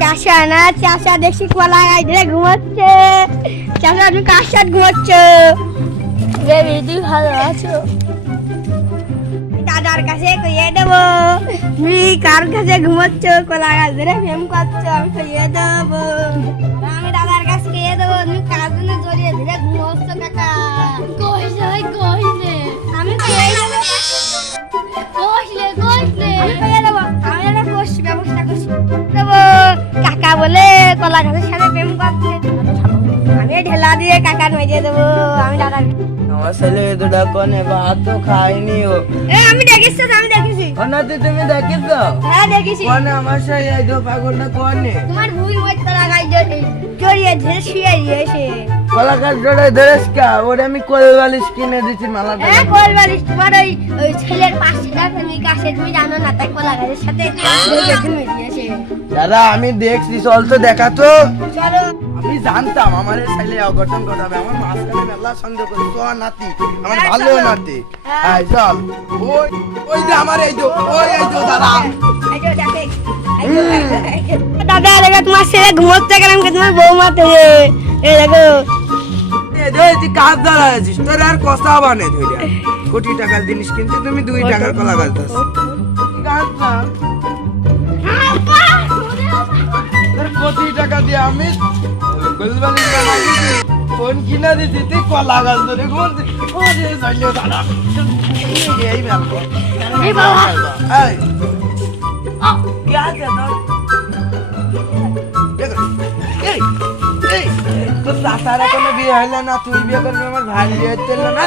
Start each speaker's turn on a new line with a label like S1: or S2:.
S1: চাষা না চাষা দেখছি কলা গাছ ধরে ঘুমাচ্ছে। চাষা তুমি কার সাথে ঘুমাচ্ছ? বেবি তুই ভালো আছো? দাদার কাছে কইয়ে দেবো। তুমি কার কাছে ঘুমাচ্ছ? কলা গাছ ধরে প্রেম করছ আমি কইয়ে দেবো। আমি দাদার কাছে কইয়ে দেবো তুমি কার জন্য জড়িয়ে ধরে ঘুমাচ্ছ কাকা?
S2: কইছে কইছে
S1: আমি কলা গাছের সাথে প্রেম করছে। আমি ঢেলা দিয়ে কাকা মেরে দেবো আমি দাদার
S3: আমার ছেলে দুটা কোনে ভাত তো খায়নি ও।
S1: এ আমি দেখেছি আমি দেখেছি।
S3: তুমি
S1: হ্যাঁ দেখেছি।
S3: কোনে আমার সেই এই তো পাগলটা কোনে?
S1: তোমার ভুল ওই কলা গাছ ধরে- জড়িয়ে ধরে শুয়ে দিয়েছে
S3: কলাকার জোড়ায় ধরেস কা? ওরে আমি কিনে দিছি মালা।
S1: হ্যাঁ তোমার ওই ওই ছেলের পাশে তুমি কাছে তুমি জানো না তাই কলা গাছের সাথে তুমি দিয়েছে
S3: দাদা আমি দেখছি চল তো দেখা তো। আমি জানতাম আমার ছেলে অঘটন ঘটাবে। আমার মাঝখানে মেলা সন্দেহ করি তো নাতি আমার
S1: হ্যাঁ,
S3: ভালো নাতি। হ্যাঁ। চল। ওই ওই যে আমার এই তো ওই এই দাদা।
S1: যে দেখে, এই যে দেখে। দাদা দেখো তোমার ছেলে ঘুমোচ্ছে কেন? তোমার বৌমা থেকে এই দেখো।
S3: এ দে, তুই কাজ দ্বারা আছিস। তোর আর কষা বানে ধরে কোটি টাকার জিনিস কিনতে তুমি দুই টাকার কলা গাছ দাস। টাকা দিয়ে আমি ফোন কিনা দিছি তুই কলা গাছ ধরে ঘুমতে ওরে জানিও দাদা। এই এই ব্যাপার।
S1: এই বাবা।
S3: এই। কি আছে তোর? চাচারা কোনো বিয়ে হইল না তুই বিয়ে করবি আমার ভাই বিয়ে হচ্ছে না?